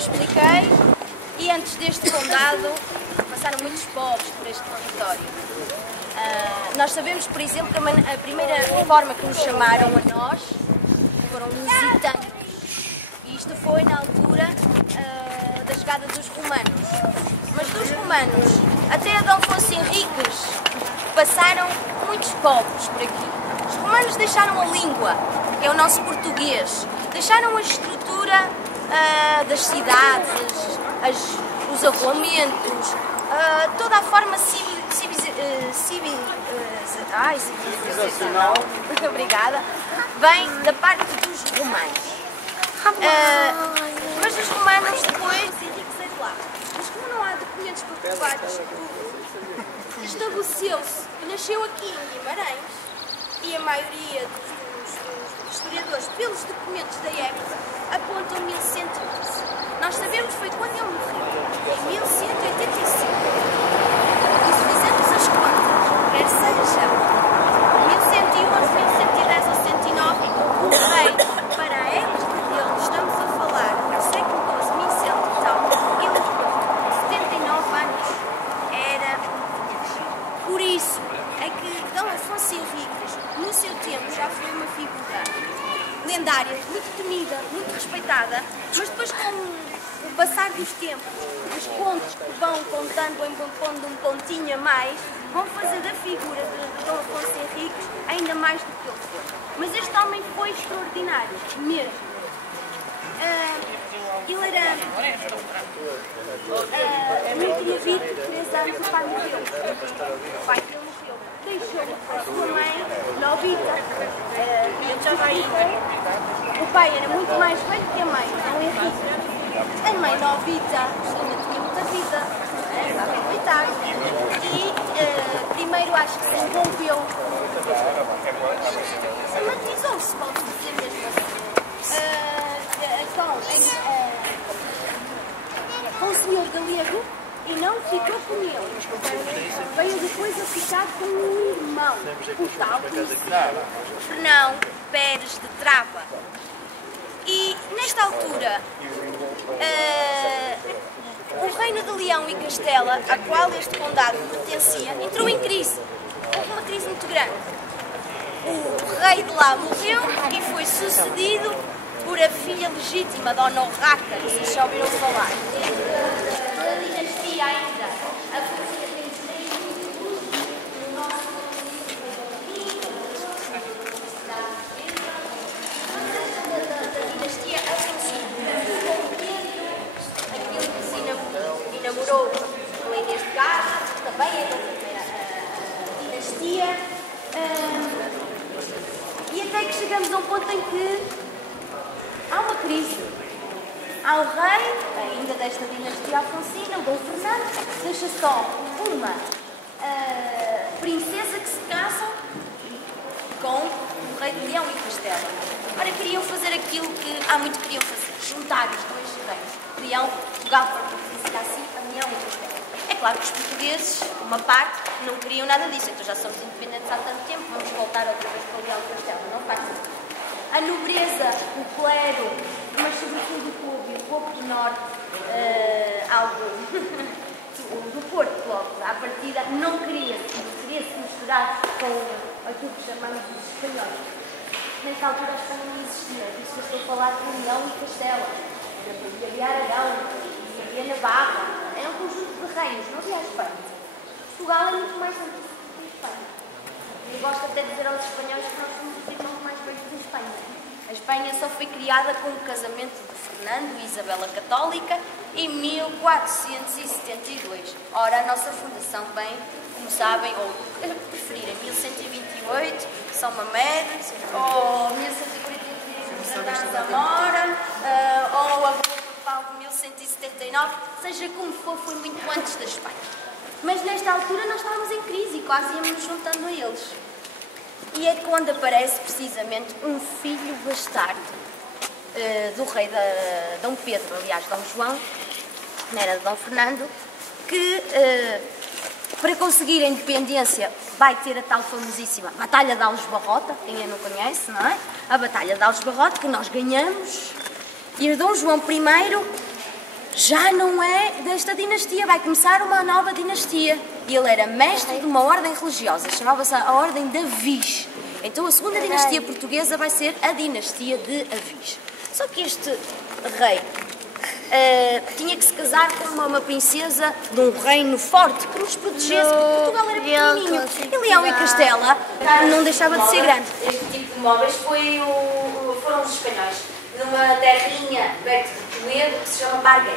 expliquei, e antes deste condado passaram muitos povos por este território. Nós sabemos, por exemplo, que a primeira forma que nos chamaram a nós foram lusitanos. E isto foi na altura da chegada dos romanos. Mas dos romanos até Dom Afonso Henriques passaram muitos povos por aqui. Os romanos deixaram a língua, que é o nosso português, deixaram a estrutura das cidades, os arruamentos, toda a forma civilizacional, obrigada, vem da parte dos romanos. Mas os romanos depois, mas como não há documentos comprovados, estabeleceu-se e nasceu aqui em Guimarães, e a maioria dos historiadores, pelos documentos da época, apontam 1111. Nós sabemos foi quando ele morreu, em 1185. E se fizermos as contas, quer seja 1111, 1110 ou 109, o rei, para a época dele, estamos a falar do século XII, 1100 e tal, ele tinha 79 anos. Era. Por isso é que Dom Afonso Henriques, no seu tempo, já foi uma figura lendária, muito temida, muito respeitada, mas depois com o passar dos tempos, os contos que vão contando, pondo um pontinho a mais, vão fazer da figura de Dom Afonso Henriques ainda mais do que ele foi. Mas este homem foi extraordinário, mesmo. Ele era muito novinho, 3 anos, o pai morreu. O pai dele morreu. Deixou a sua mãe, Novita. O pai era muito mais velho que a mãe, Dom Henrique. A mãe Novita não tinha muita vida, coitado. E primeiro acho que se envolveu, matizou-se, pode dizer mesmo com o senhor galego e não ficou com ele. Veio depois a ficar com um irmão, o tal Fernão Pérez de Trava. E nesta altura, o reino de Leão e Castela, a qual este condado pertencia, entrou em crise. Houve uma crise muito grande. O rei de lá morreu e foi sucedido por a filha legítima, Dona Urraca, não sei se já ouviram falar. Da dinastia ainda, a família tem 3 no nosso da dinastia Afonsina, aquele que se enamorou com a Inês de Gaza, que também é da primeira dinastia, e até que chegamos a um ponto em que há uma crise. Há o rei, ainda desta dinastia Afonsina, o Dom Fernando, deixa só uma princesa que se casa com o rei de Leão e Castela. Ora, queriam fazer aquilo que há muito queriam fazer, juntar os dois reinos. Leão, Portugal, para assim, a Leão e Castela. É claro que os portugueses, uma parte, não queriam nada disso, então já somos independentes há tanto tempo, vamos voltar outra vez para o Leão e Castela. Não faz sentido. A nobreza, o clero, mas sobretudo o povo do norte, do Porto, logo, à partida, não queria se misturar com aquilo que chamamos de espanhóis. Nesta altura a Espanha não existia, isto eu estou a falar de Leão e Castela, havia Aragão, havia Navarra, era um conjunto de reinos, não havia a Espanha. Portugal é muito mais antigo que a Espanha. Eu gosto até de dizer aos espanhóis que nós somos os irmãos mais velhos da Espanha. A Espanha só foi criada com o casamento de Fernando e Isabela Católica em 1472. Ora, a nossa fundação vem, como sabem, ou preferirem, 1128, São Mamed, ou 1143, Santa Zamora, ou a Papal de 1179, seja como for, foi muito antes da Espanha. Mas nesta altura nós estávamos em crise e quase íamos nos juntando a eles. E é quando aparece precisamente um filho bastardo do rei Dom Pedro, aliás, Dom João, não era de Dom Fernando, que para conseguir a independência vai ter a tal famosíssima Batalha de Aljubarrota, quem não conhece, não é? A Batalha de Aljubarrota, que nós ganhamos, e o Dom João I já não é desta dinastia, vai começar uma nova dinastia. E ele era mestre de uma ordem religiosa, chamava-se a Ordem de Avis. Então a segunda dinastia portuguesa vai ser a dinastia de Avis. Só que este rei tinha que se casar com uma princesa de um reino forte que nos protegesse, porque Portugal era pequenininho. E Leão e Castela não deixava de ser grande. Este tipo de móveis foram os espanhóis, numa terrinha perto de Toledo que se chama Barguém.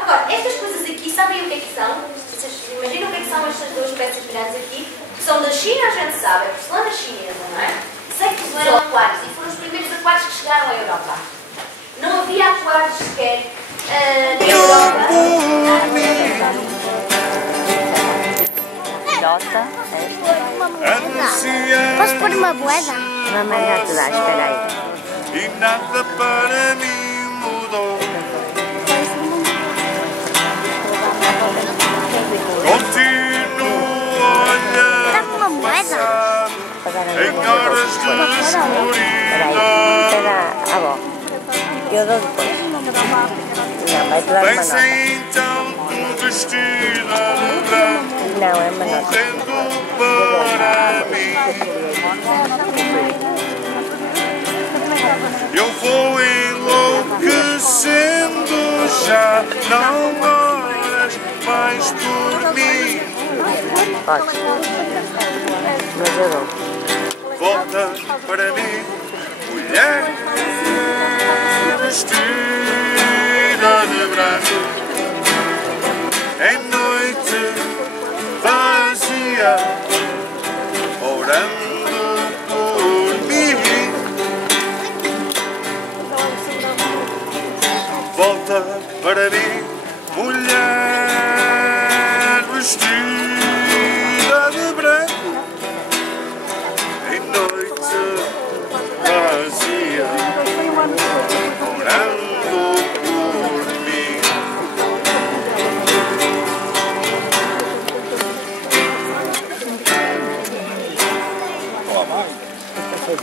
Agora, estas coisas aqui, sabem o que é que são? Vocês imaginam o que é que são estas duas peças grandes aqui? Que são da China, a gente sabe, é porcelana chinesa, não é? Sei que eram aquários e foram os primeiros aquários que chegaram à Europa. Não havia aquários sequer na Europa. Posso pôr uma moeda? Mamãe já te dá, espera aí. E nada para mim mudou. Continuo a olhar Dá-me uma moeda? em horas de Espera aí, escuridão. espera a avó. Eu dou depois. Não, vai te dar uma nota. Pensei então tu vestida de branco, Não, é uma nota. morrendo para mim. Eu vou enlouquecendo, já não oras mais por mim. Pode. Mas eu dou. Volta para mim, mulher vestida de branco, em noite vazia, orando por mim. Volta para mim, mulher vestida de branco, em noite vazia, orando por mim. Esta foi